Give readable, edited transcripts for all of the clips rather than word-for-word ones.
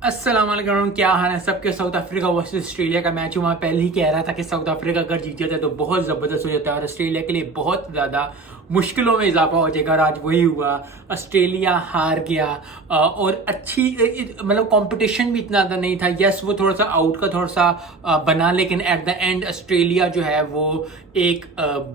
अस्सलाम वालेकुम, क्या हाल है सबके। साउथ अफ्रीका वर्सेस ऑस्ट्रेलिया का मैच हुआ। पहले ही कह रहा था कि साउथ अफ्रीका अगर जीत जाता है तो बहुत ज़बरदस्त हो जाता है और ऑस्ट्रेलिया के लिए बहुत ज़्यादा मुश्किलों में इजाफा हो जाएगा, और आज वही हुआ। ऑस्ट्रेलिया हार गया और अच्छी मतलब कंपटीशन भी इतना ज़्यादा नहीं था। यस, वो थोड़ा सा आउट का थोड़ा सा बना, लेकिन एट द एंड ऑस्ट्रेलिया जो है वो एक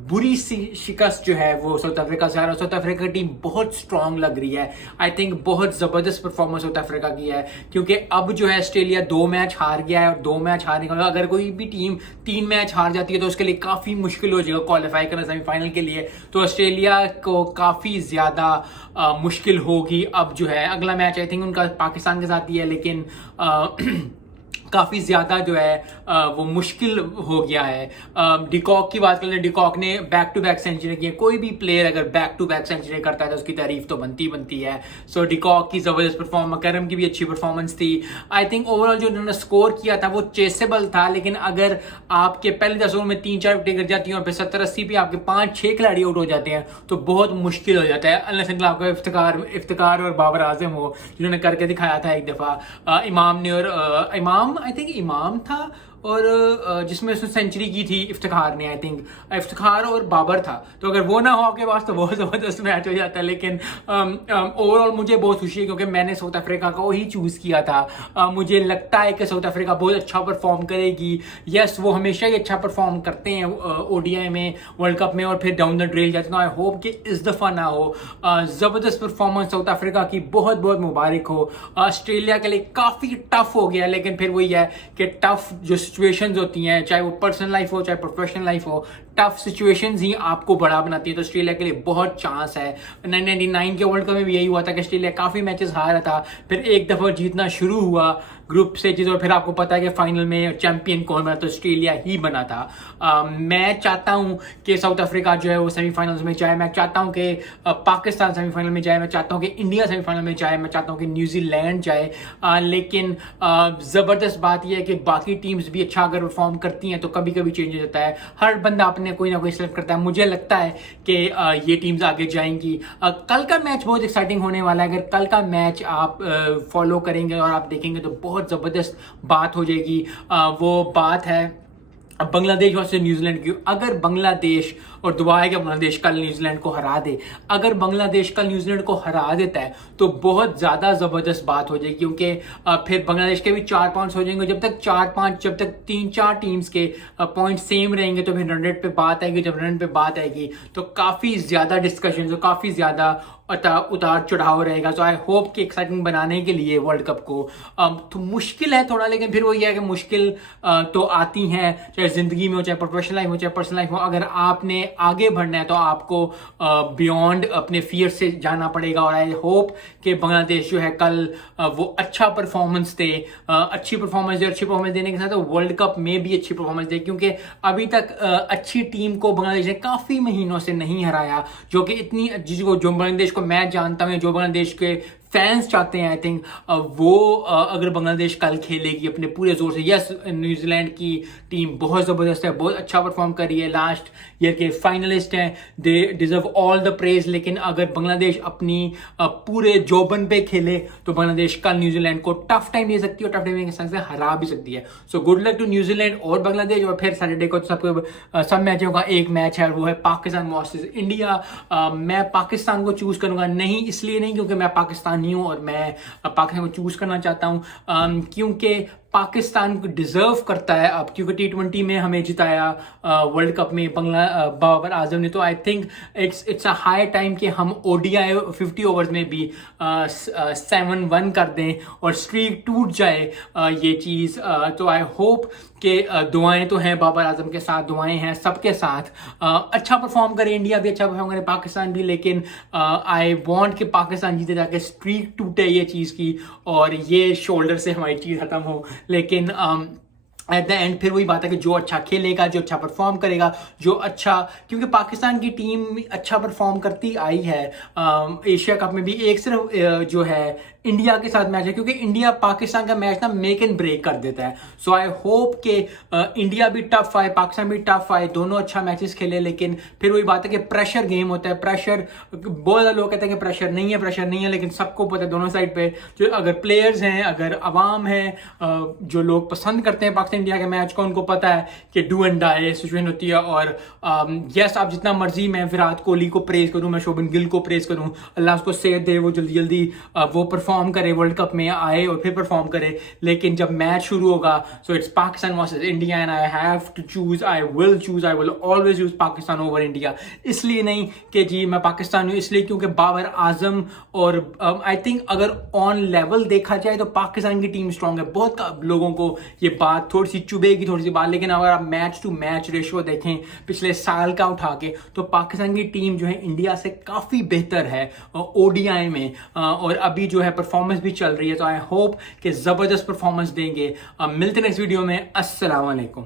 बुरी सी शिकस्त जो है वो साउथ अफ्रीका से आ रहा है। साउथ अफ्रीका की टीम बहुत स्ट्रांग लग रही है। आई थिंक बहुत ज़बरदस्त परफॉर्मेंस साउथ अफ्रीका की है, क्योंकि अब जो है ऑस्ट्रेलिया 2 मैच हार गया है और 2 मैच हारने का अगर कोई भी टीम 3 मैच हार जाती है तो उसके लिए काफ़ी मुश्किल हो जाएगा क्वालिफाई करना सेमीफाइनल के लिए। तो ऑस्ट्रेलिया को काफ़ी ज़्यादा मुश्किल होगी। अब जो है अगला मैच आई थिंक उनका पाकिस्तान के साथ ही है, लेकिन काफ़ी ज़्यादा जो है वो मुश्किल हो गया है। डिकॉक की बात करें, डिकॉक ने बैक टू बैक सेंचुरी की है। कोई भी प्लेयर अगर बैक टू बैक सेंचुरी करता है तो उसकी तारीफ तो बनती है। सो डिकॉक की ज़बरदस्त परफॉर्मेंस, करम की भी अच्छी परफॉर्मेंस थी। आई थिंक ओवरऑल जो उन्होंने स्कोर किया था वो चेसेबल था, लेकिन अगर आपके पहले 10 ओवर में 3-4 विकेट गिर जाती हैं और फिर 70-80 पे आपके 5-6 खिलाड़ी आउट हो जाते हैं तो बहुत मुश्किल हो जाता है। अल्लाह से आपका इफ्तिकार और बाबर आजम हो, जिन्होंने करके दिखाया था एक दफ़ा। इमाम ने और इमाम आई थिंक इमाम था, और जिसमें उसने सेंचुरी की थी इफ्तिखार ने, आई थिंक इफ्तिखार और बाबर था। तो अगर वो ना हो आपके पास तो बहुत ज़बरदस्त मैच हो जाता है। लेकिन ओवरऑल मुझे बहुत खुशी है क्योंकि मैंने साउथ अफ्रीका को ही चूज़ किया था। मुझे लगता है कि साउथ अफ्रीका बहुत अच्छा परफॉर्म करेगी। यस, वो हमेशा ही अच्छा परफॉर्म करते हैं ओडीआई में, वर्ल्ड कप में, और फिर डाउन द ड्रेल जाते हैं। आई होप कि इस दफ़ा ना हो। ज़बरदस्त परफॉर्मेंस साउथ अफ्रीका की, बहुत बहुत मुबारक हो। ऑस्ट्रेलिया के लिए काफ़ी टफ हो गया, लेकिन फिर वही है कि टफ जो सिचुएशंस होती हैं, चाहे वो पर्सनल लाइफ हो चाहे प्रोफेशनल लाइफ हो, टफ सिचुएशंस ही आपको बड़ा बनाती है। तो ऑस्ट्रेलिया के लिए बहुत चांस है। 1999 के वर्ल्ड कप में भी यही हुआ था कि ऑस्ट्रेलिया काफ़ी मैचेस हारा था, फिर एक दफ़ा जीतना शुरू हुआ ग्रुप स्टेजेस, और फिर आपको पता है कि फाइनल में चैंपियन कौन बना, तो ऑस्ट्रेलिया ही बना था। मैं चाहता हूँ कि साउथ अफ्रीका जो है वो सेमीफाइनल्स में जाए। मैं चाहता हूँ कि पाकिस्तान सेमीफाइनल में जाए। मैं चाहता हूँ कि इंडिया सेमीफाइनल में जाए। मैं चाहता हूँ कि न्यूजीलैंड जाए। लेकिन ज़बरदस्त बात यह है कि बाकी टीम्स भी अच्छा अगर परफॉर्म करती हैं तो कभी कभी चेंज हो जाता है। हर बंदा अपने कोई ना कोई सिलेक्ट करता है। मुझे लगता है कि ये टीम्स आगे जाएंगी। कल का मैच बहुत एक्साइटिंग होने वाला है। अगर कल का मैच आप फॉलो करेंगे और आप देखेंगे तो बहुत ज़बरदस्त बात हो जाएगी। वो बात है बांग्लादेश वर्सेस न्यूजीलैंड की। अगर बांग्लादेश, और दुआ है कि बांग्लादेश कल न्यूजीलैंड को हरा दे, अगर बांग्लादेश कल न्यूजीलैंड को हरा देता है तो बहुत ज़्यादा ज़बरदस्त बात हो जाएगी, क्योंकि फिर बांग्लादेश के भी 4 पॉइंट्स हो जाएंगे। जब तक 3-4 टीम्स के पॉइंट सेम रहेंगे तो फिर 100 पे बात आएगी। जब 100 पे बात आएगी तो काफ़ी ज़्यादा डिस्कशन, तो काफ़ी ज़्यादा उतार चढ़ाव रहेगा। तो आई होप कि एक्साइटिंग बनाने के लिए वर्ल्ड कप को तो मुश्किल है थोड़ा, लेकिन फिर वो ये है कि मुश्किल तो आती हैं, चाहे ज़िंदगी में हो, चाहे प्रोफेशनल लाइफ हो, चाहे पर्सनल लाइफ हो। अगर आपने आगे बढ़ना है तो आपको बियॉन्ड अपने फियर से जाना पड़ेगा। और आई होप कि बांग्लादेश जो है कल वो अच्छा परफॉर्मेंस दे, अच्छी परफॉर्मेंस देने के साथ तो वर्ल्ड कप में भी अच्छी परफॉर्मेंस दे, क्योंकि अभी तक अच्छी टीम को बांग्लादेश ने काफ़ी महीनों से नहीं हराया, जो कि इतनी जो बांग्लादेश को मैं जानता हूँ, जो बांग्लादेश के फैंस चाहते हैं। आई थिंक वो अगर बांग्लादेश कल खेलेगी अपने पूरे जोर से। यस, न्यूजीलैंड की टीम बहुत ज़बरदस्त है, बहुत अच्छा परफॉर्म कर रही है, लास्ट ईयर के फाइनलिस्ट हैं, they deserve all the praise. लेकिन अगर बांग्लादेश अपनी पूरे जोबन पे खेले तो बांग्लादेश कल न्यूजीलैंड को टफ टाइम दे सकती है, और टफ टाइम के साथ से हरा भी सकती है। So good luck to New Zealand और बांग्लादेश। और फिर सैटरडे को सब मैचों का एक मैच है, वो है पाकिस्तान वर्सेस इंडिया। मैं पाकिस्तान को चूज करूंगा, नहीं इसलिए नहीं क्योंकि मैं पाकिस्तानी हूं और मैं पाकिस्तान को चूज करना चाहता हूं, क्योंकि पाकिस्तान डिजर्व करता है अब, क्योंकि T20 में हमें जिताया वर्ल्ड कप में बाबर आजम ने। तो I think it's a high time कि हम ODI 50 ओवर्स में भी 7-1 कर दें और स्ट्रीक टूट जाए ये चीज़। तो आई होप कि दुआएं तो हैं बाबर आजम के साथ, दुआएं हैं सबके साथ। अच्छा परफॉर्म करे, इंडिया भी अच्छा परफॉर्म करे, पाकिस्तान भी, लेकिन आई वांट कि पाकिस्तान जीते, जाके स्ट्रीक टूटे ये चीज़ की और ये शोल्डर से हमारी चीज़ ख़त्म हो। लेकिन एट द एंड फिर वही बात है कि जो अच्छा खेलेगा, जो अच्छा परफॉर्म करेगा, जो अच्छा, क्योंकि पाकिस्तान की टीम अच्छा परफॉर्म करती आई है एशिया कप में भी। एक सिर्फ जो है इंडिया के साथ मैच है, क्योंकि इंडिया पाकिस्तान का मैच ना मेक एंड ब्रेक कर देता है। सो आई होप कि इंडिया भी टफ आए, पाकिस्तान भी टफ आए, दोनों अच्छा मैचेस खेले। लेकिन फिर वही बात है कि प्रेशर गेम होता है, प्रेशर, बहुत ज़्यादा लोग कहते हैं कि प्रेशर नहीं है, प्रेशर नहीं है, लेकिन सबको पता है दोनों साइड पे जो अगर प्लेयर्स हैं, अगर अवाम है, जो लोग पसंद करते हैं पाकिस्तान इंडिया के मैच को, उनको पता है कि डू एंड डाई सिचुएशन होती है। और यस, आप जितना मर्जी मैं विराट कोहली को प्रेज करूं, मैं शुभमन गिल को प्रेज करूं, अल्लाह उसको सेहत दे, वो जल्दी जल्दी वो परफॉर्म करे, वर्ल्ड कप में आए और फिर परफॉर्म करे। लेकिन जब मैच शुरू होगा, so it's Pakistan versus India and I have to choose, I will always choose Pakistan over India. इसलिए नहीं कि जी मैं पाकिस्तान हूं, इसलिए क्योंकि बाबर आजम और आई थिंक अगर ऑन लेवल देखा जाए तो पाकिस्तान की टीम स्ट्रांग है। बहुत लोगों को ये बात थोड़ी सी चुभेगी, थोड़ी सी बात, लेकिन अगर आप मैच टू मैच रेशियो देखें पिछले साल का उठा के, तो पाकिस्तान की टीम जो है इंडिया से काफी बेहतर है ओडीआई में, और अभी जो है परफॉर्मेंस भी चल रही है। तो आई होप कि जबरदस्त परफॉर्मेंस देंगे। मिलते हैं नेक्स्ट वीडियो में। अस्सलाम वालेकुम।